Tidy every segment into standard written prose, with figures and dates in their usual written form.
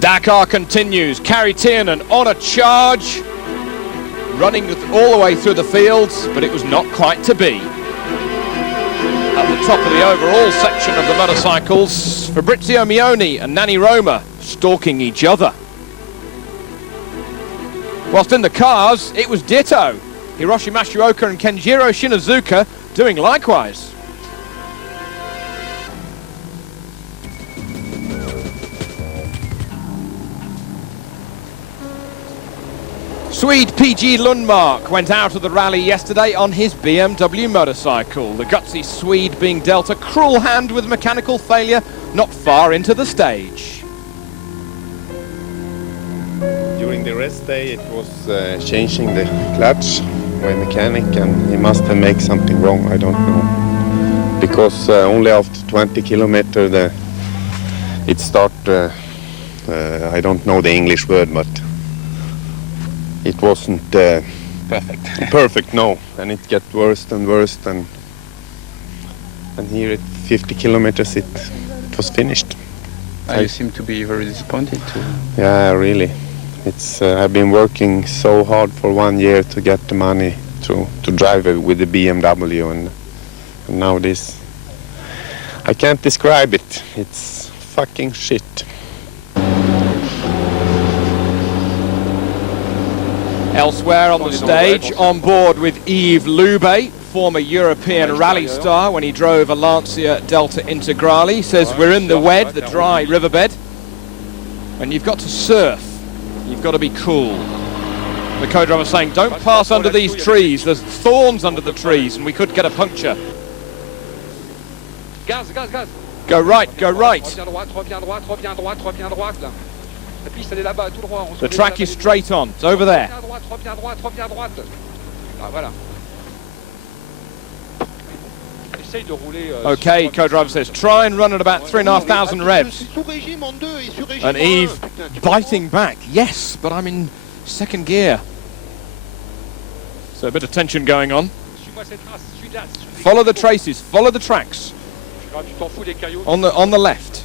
Dakar continues. Carrie Tiernan on a charge, running all the way through the fields, but it was not quite to be. At the top of the overall section of the motorcycles, Fabrizio Mioni and Nani Roma stalking each other. Whilst in the cars, it was ditto. Hiroshi Mashioka and Kenjiro Shinazuka doing likewise. Swede PG Lundmark went out of the rally yesterday on his BMW motorcycle. The gutsy Swede being dealt a cruel hand with mechanical failure not far into the stage. During the rest day it was changing the clutch by mechanic, and he must have made something wrong, I don't know. Because only after 20 kilometers it started, I don't know the English word, but it wasn't perfect, no, and it got worse and worse, and here at 50 kilometers it was finished. You seem to be very disappointed too. Yeah, really. It's I've been working so hard for 1 year to get the money to drive with the BMW, and now this. I can't describe it. It's fucking shit. Elsewhere on the stage, on board with Yves Lube, former European rally star when he drove a Lancia Delta Integrale, says we're in the wed, the dry riverbed, and you've got to surf, you've got to be cool. The co-driver saying, don't pass under these trees, there's thorns under the trees and we could get a puncture. Go right, go right. The track is straight on, it's over there. Okay, co-driver says, try and run at about 3,500 revs. And Yves biting back, yes, but I'm in second gear. So a bit of tension going on. Follow the traces, follow the tracks. On the left.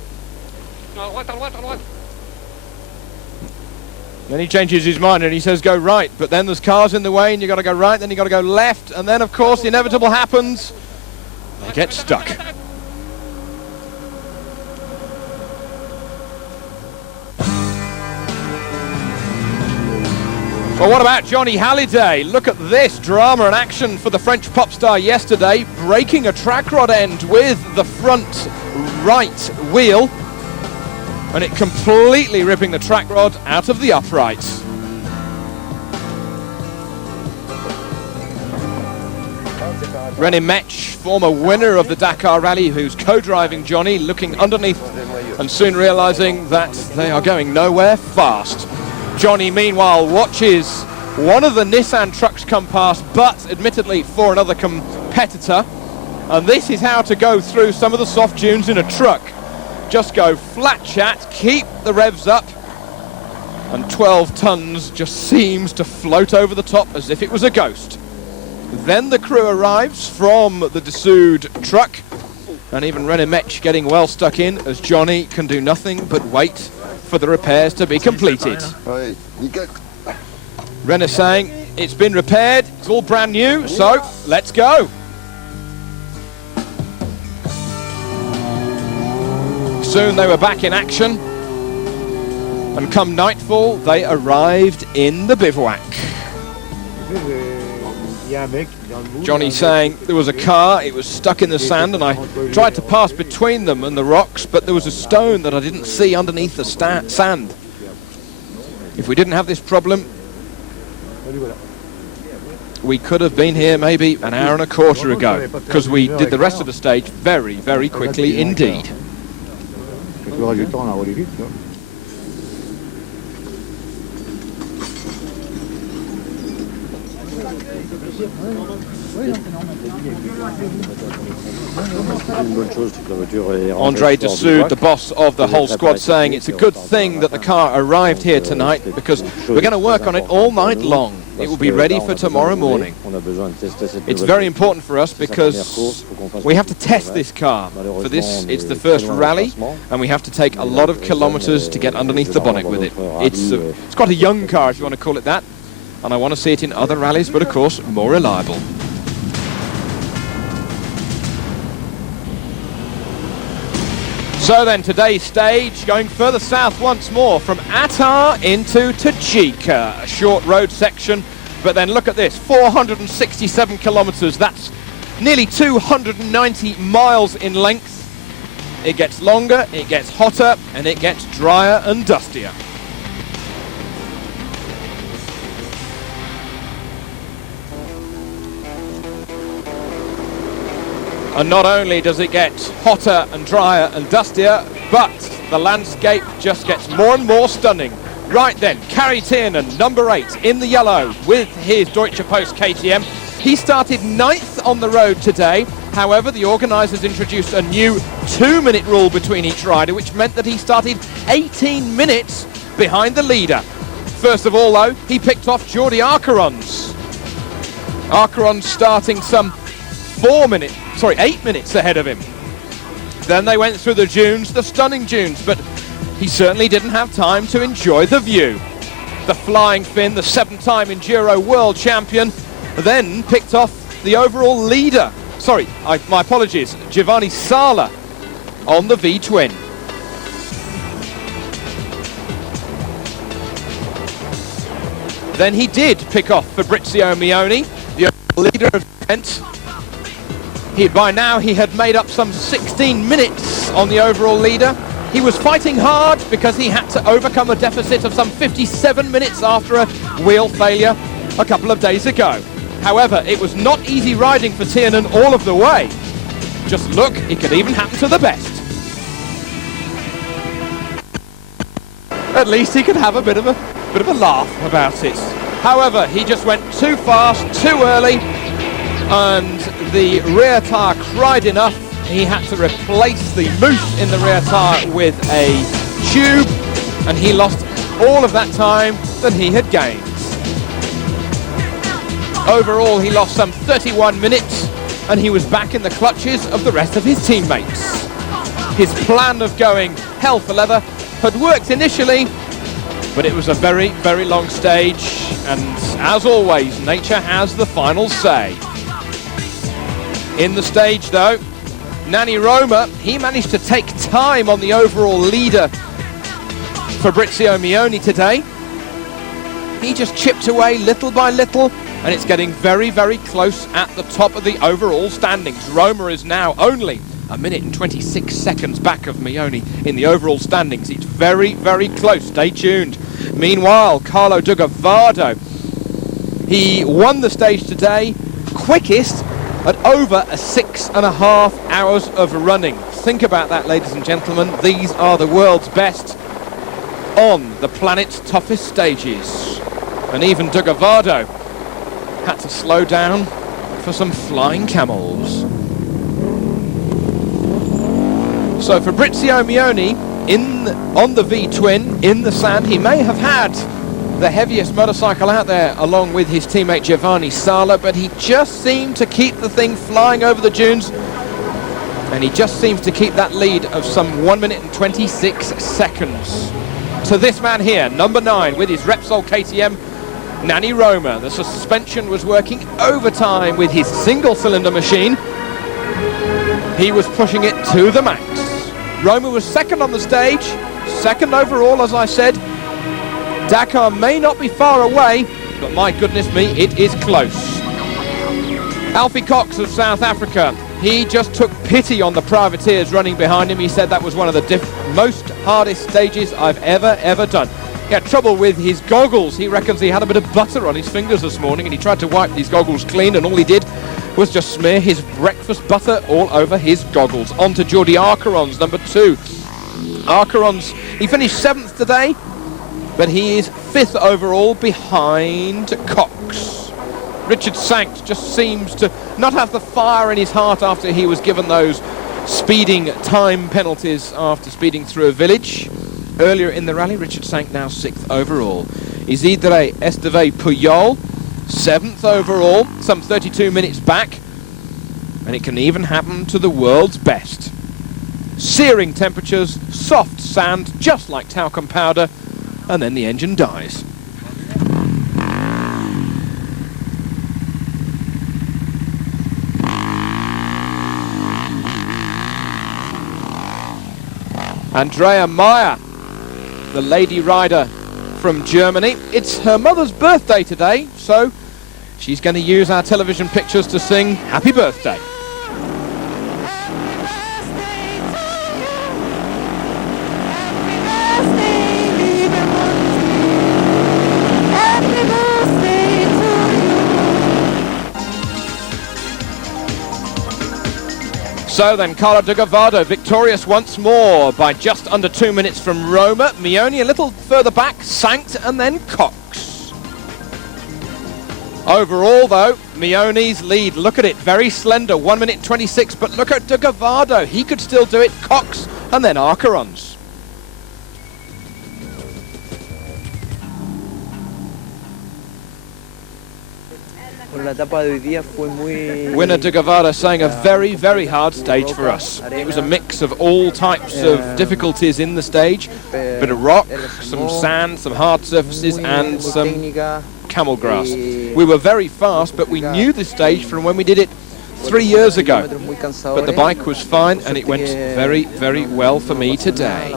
Then he changes his mind and he says go right, but then there's cars in the way and you've got to go right, then you've got to go left, and then of course the inevitable happens. They get stuck. Well, what about Johnny Halliday? Look at this drama and action for the French pop star yesterday, breaking a track rod end with the front right wheel, and it completely ripping the track rod out of the uprights. René Metsch, former winner of the Dakar Rally, who's co-driving Johnny, looking underneath and soon realizing that they are going nowhere fast. Johnny, meanwhile, watches one of the Nissan trucks come past, but admittedly for another competitor. And this is how to go through some of the soft dunes in a truck. Just go flat chat, keep the revs up, and 12 tons just seems to float over the top as if it was a ghost. Then the crew arrives from the Dessoude truck, and even René Metsch getting well stuck in as Johnny can do nothing but wait for the repairs to be completed. René saying it's been repaired, it's all brand new, so let's go. Soon they were back in action, and come nightfall they arrived in the bivouac. Johnny saying there was a car, it was stuck in the sand, and I tried to pass between them and the rocks, but there was a stone that I didn't see underneath the sand. If we didn't have this problem, we could have been here maybe an hour and a quarter ago, because we did the rest of the stage very, very quickly indeed. Andre Dessoude, the boss of the whole squad, saying it's a good thing that the car arrived here tonight because we're going to work on it all night long. it will be ready for tomorrow morning. It's very important for us because we have to test this car. For this, it's the first rally, and we have to take a lot of kilometers to get underneath the bonnet with it. It's quite a young car, if you want to call it that, and I want to see it in other rallies, but of course, more reliable. So then, today's stage, going further south once more, from Attar into Tajika. A short road section, but then look at this, 467 kilometers. That's nearly 290 miles in length. It gets longer, it gets hotter, and it gets drier and dustier. And not only does it get hotter and drier and dustier, but the landscape just gets more and more stunning. Right then, Kari Tiernan, number 8, in the yellow with his Deutsche Post KTM. He started 9th on the road today. However, the organisers introduced a new 2-minute rule between each rider, which meant that he started 18 minutes behind the leader. First of all, though, he picked off Jordi Arcarons. Arcarons starting some 8 minutes ahead of him. Then they went through the dunes, the stunning dunes, but he certainly didn't have time to enjoy the view. The Flying Finn, the 7-time Enduro world champion, then picked off the overall leader. My apologies, Giovanni Sala on the V-twin. Then he did pick off Fabrizio Mioni, the leader of the event. By now he had made up some 16 minutes on the overall leader. He was fighting hard because he had to overcome a deficit of some 57 minutes after a wheel failure a couple of days ago. However, it was not easy riding for Tiernan all of the way. Just look, it could even happen to the best. At least he could have a bit of a laugh about it. However, he just went too fast, too early, and the rear tyre cried enough. He had to replace the mousse in the rear tyre with a tube, and he lost all of that time that he had gained. Overall, he lost some 31 minutes, and he was back in the clutches of the rest of his teammates. His plan of going hell for leather had worked initially, but it was a very, very long stage, and as always, nature has the final say. In the stage, though, Nanni Roma, he managed to take time on the overall leader, Fabrizio Mioni, today. He just chipped away little by little, and it's getting very, very close at the top of the overall standings. Roma is now only 1 minute and 26 seconds back of Mioni in the overall standings. It's very, very close. Stay tuned. Meanwhile, Carlo Dugavado, he won the stage today, quickest at over 6.5 hours of running. Think about that, ladies and gentlemen. These are the world's best on the planet's toughest stages. And even Dugavado had to slow down for some flying camels. So Fabrizio Mioni on the V-twin in the sand. He may have had the heaviest motorcycle out there along with his teammate Giovanni Sala, but he just seemed to keep the thing flying over the dunes, and he just seems to keep that lead of some 1 minute and 26 seconds to this man here, number 9, with his Repsol KTM, Nanni Roma. The suspension was working overtime with his single-cylinder machine. He was pushing it to the max. Roma was second on the stage, second overall, as I said. Dakar may not be far away, but my goodness me, it is close. Alfie Cox of South Africa, he just took pity on the privateers running behind him. He said that was one of the most hardest stages I've ever done. He had trouble with his goggles. He reckons he had a bit of butter on his fingers this morning, and he tried to wipe these goggles clean, and all he did was just smear his breakfast butter all over his goggles. On to Jordi Arcarons, number 2. Arcarons, he finished 7th today, but he is 5th overall behind Cox. Richard Sankt just seems to not have the fire in his heart after he was given those speeding time penalties after speeding through a village. Earlier in the rally, Richard Sankt now 6th overall. Isidre Esteve Puyol, 7th overall, some 32 minutes back, and it can even happen to the world's best. Searing temperatures, soft sand, just like talcum powder, and then the engine dies. Andrea Meyer, the lady rider from Germany. It's her mother's birthday today, so she's going to use our television pictures to sing happy birthday. So then, Carlo Di Gavado victorious once more by just under 2 minutes from Roma. Mioni a little further back, Sankt, and then Cox. Overall, though, Mioni's lead, look at it, very slender, 1 minute 26, but look at Di Gavado, he could still do it, Cox, and then Arcarons. Winner Di Gavado saying a very, very hard stage for us. It was a mix of all types of difficulties in the stage. A bit of rock, some sand, some hard surfaces, and some camel grass. We were very fast, but we knew the stage from when we did it 3 years ago. But the bike was fine, and it went very, very well for me today.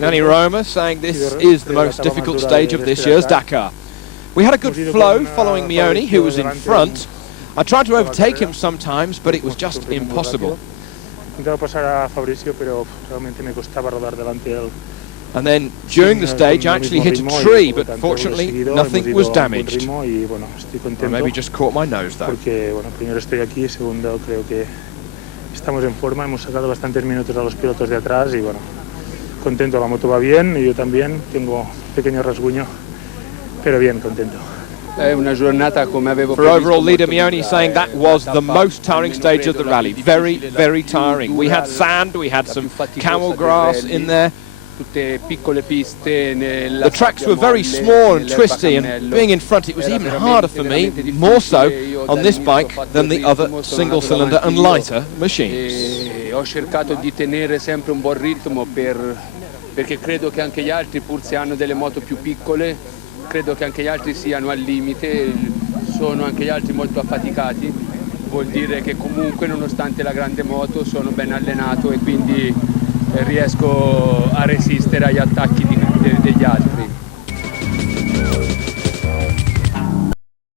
Nani Roma saying this is the most difficult stage of this year's Dakar. We had a good flow following Mioni, who was in front. I tried to overtake him sometimes, but it was just impossible. And then during the stage I actually hit a tree, but fortunately nothing was damaged. I maybe just caught my nose though. Estamos en forma, hemos sacado bastantes minutos a los pilotos de atrás y bueno, contento, la moto va bien y yo también tengo un pequeño rasguño, pero bien, contento. For overall leader Mioni saying that was the most tiring stage of the rally, very, very tiring. We had sand, we had some camel grass in there. The tracks were very small and twisty, and being in front it was even harder for me, more so on this bike than the other single cylinder and lighter machines. Ho cercato di tenere sempre un buon ritmo perché credo che anche gli altri, pur se hanno delle moto più piccole, credo che anche gli altri siano al limite, sono anche gli altri molto affaticati, vuol dire che comunque nonostante la grande moto sono ben allenato e quindi riesco a resistere agli attacchi degli